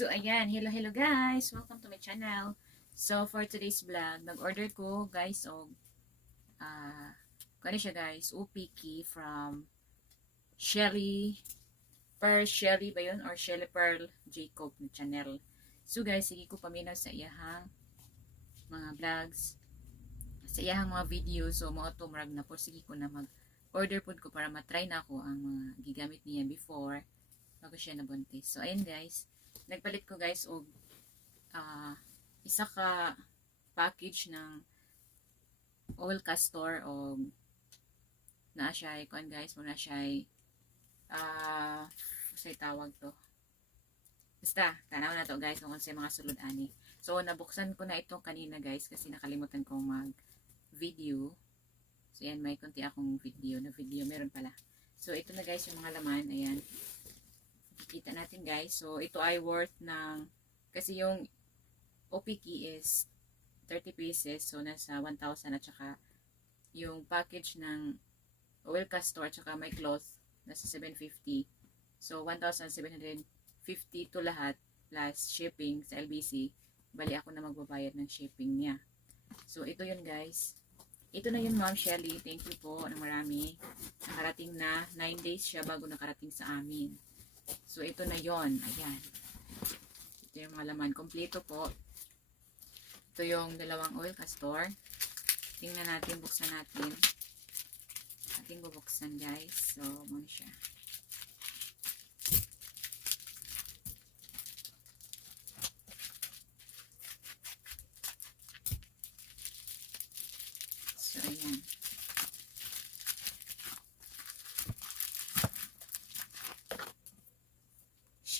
So, ayan. Hello, hello guys. Welcome to my channel. So, for today's vlog, nag-order ko, guys, og ah, uh, siya, guys, upiki from Shelly Pearl Shelly ba yun? Or Shelly Pearl Jacob na channel. So, guys, sige ko paminaw sa iyahang mga vlogs, sa iyahang mga videos. So, mga tumrag na po, sige ko na mag-order po ko para matry na ako ang mga gigamit niya before bago siya nabuntis. So, ayun guys, nagpalit ko guys og uh, isa ka package ng oil castor o na siya kuan guys mo na siya ah uh, tawag to? Basta tanaw na to guys kung sa mga sulod ani. So nabuksan ko na ito kanina guys kasi nakalimutan kong mag video so yan may konti akong video na video meron pala. So ito na guys yung mga laman. Ayan Kita natin guys. So, ito ay worth ng, kasi yung OPK is 30 pieces. So, nasa 1,000 at saka yung package ng oil castor at saka may cloth nasa 750. So, 1,750 to lahat plus shipping sa LBC. Bali ako na magbabayad ng shipping niya. So, ito yun guys. Ito na yun Ma'am Shelly. Thank you po ng marami. Nakarating na 9 days siya bago nakarating sa amin. So, ito na yon Ayan. Ito yung mga laman. Kompleto po. Ito yung dalawang oil castor. Tingnan natin, buksan natin. Ating bubuksan guys. So, muna siya. So, ayan.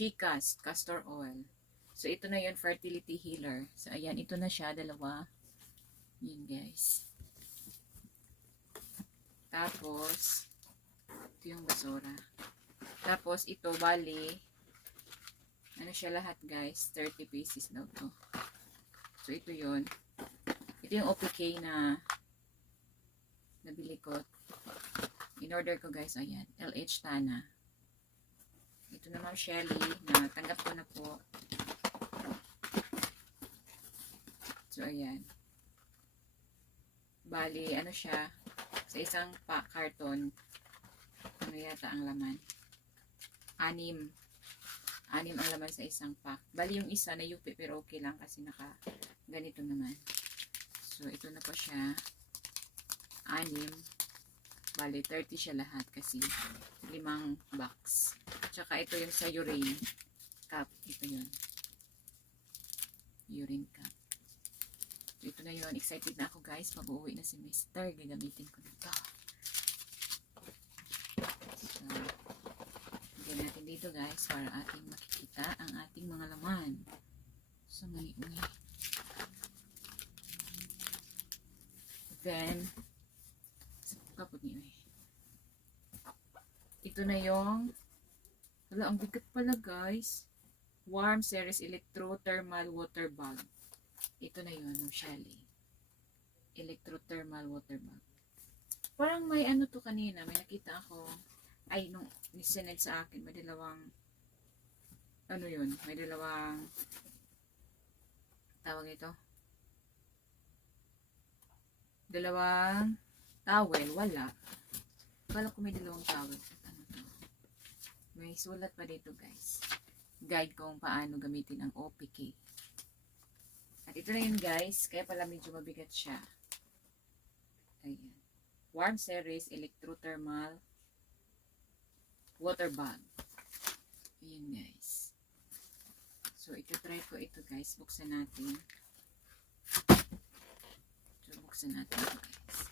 Shikas castor oil. So, ito na yun, fertility healer. So, ayan, ito na siya, dalawa. Yun, guys. Tapos, ito yung basura. Tapos, ito, bali, ano siya lahat, guys, 30 pieces daw to. So, ito yun. Ito yung OPK na nabili ko. In order ko, guys, ayan, LH Tana. Ito na Ma'am Shelly na tanggap ko na po. So, ayan. Bali, ano siya, sa isang pa karton, ano yata ang laman? Anim. Anim ang laman sa isang pack. Bali, yung isa na yupi, pero okay lang kasi naka ganito naman. So, ito na po siya. Anim. Bali, 30 siya lahat kasi limang box. Tsaka ito yung sa urine cup. Ito yun. Urine cup. Ito na yun. Excited na ako guys. Pag uuwi na si Mr. Gagamitin ko nito. So, lagyan natin dito guys para ating makikita ang ating mga laman. So, mani-uni. Then, kapot niyo eh. Ito na yung wala, ang bigat pala guys. Warm Series Electro-Thermal Water Bag. Ito na yun, ng Shelly. Electro-Thermal Water Bag. Parang may ano to kanina, may nakita ako. Ay, nung nisined sa akin, may dalawang ano yun, may dalawang tawag ito. Dalawang towel, wala. Kala ko may dalawang towel. May sulat pa dito guys. Guide kung paano gamitin ang OPK. At ito na yun guys. Kaya pala medyo mabigat siya. Ayan. Warm Series Electrothermal Water Bag. Ayan guys. So, ito try ko ito guys. Buksan natin. So, buksan natin ito guys.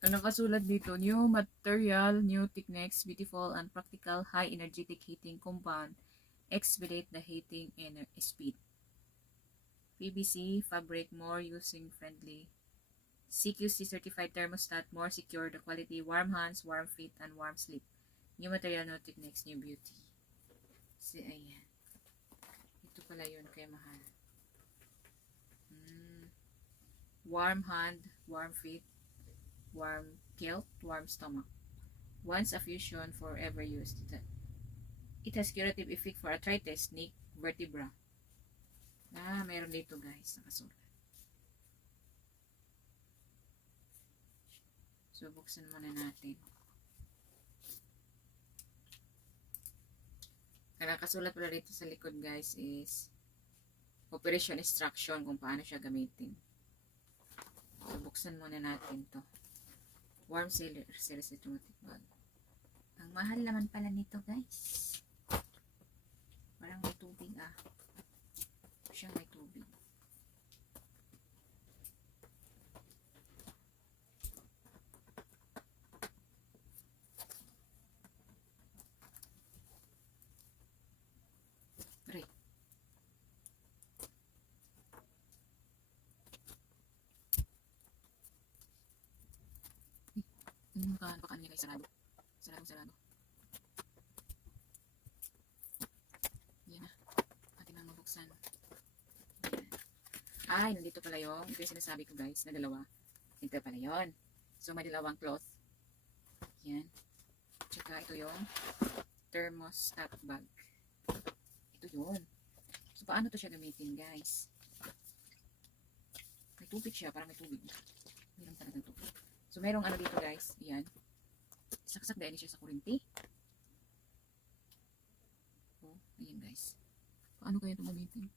Ang nakasulat dito, new material, new techniques, beautiful and practical, high energetic heating compound, expedite the heating and speed. PVC fabric, more using friendly. CQC certified thermostat, more secure the quality, warm hands, warm feet, and warm sleep. New material, new techniques, new beauty. Si, ayan. Ito pala yun kay mahal. Warm hand, warm feet, warm guilt, warm stomach. Once a fusion forever used. It has curative effect for arthritis, neck, vertebra. Ah, meron dito guys, nakasulat. So, buksan muna natin. Ang nakasulat pala dito sa likod guys is operation instruction kung paano siya gamitin. So, buksan muna natin to. Warm sealer, series automatic bag. Ang mahal naman pala nito guys. Parang may tubig ah. Siya may tubig. Aray. Ano ka? Baka niya guys, sarado. Sarado, sarado. Yan na. Atin na mabuksan. Ayan. Ay, nandito pala yung, ito yung sinasabi ko guys, na dalawa. Ito pala yon. So, may dalawang cloth. Yan. Tsaka ito yung thermostat bag. Ito yun. So, paano to siya gamitin guys? May tubig siya, parang may tubig. Meron talagang tubig. So, merong ano dito guys. Yan. Saksak dahil siya sa kurinti. Oh, ayan guys. Paano kaya ito gamitin?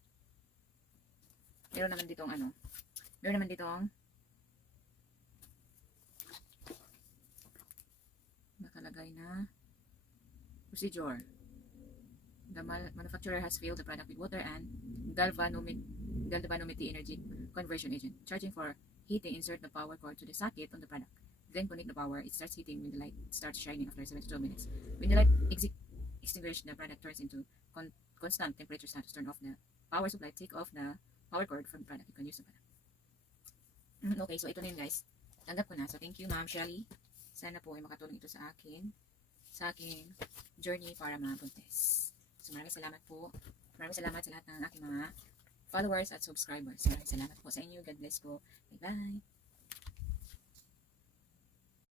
Meron naman ditong ano. Meron naman ditong nakalagay na procedure. The manufacturer has filled the product with water and galvanomet galvanometry energy conversion agent. Charging for heating, insert the power cord to the socket on the product. Then connect the power. It starts heating when the light starts shining after 7 to 12 minutes. When the light exi- extinguished, the product turns into con- constant temperature status. Turn off the power supply. Take off the power cord from the product. You can use the product. Mm, okay, so ito na yun guys. Tanggap ko na. So thank you Ma'am Shelly. Sana po ay makatulong ito sa akin sa aking journey para mabuntis. So maraming salamat po. Maraming salamat sa lahat ng aking mga followers at subscribers. Maraming salamat po sa inyo. God bless po. Bye-bye.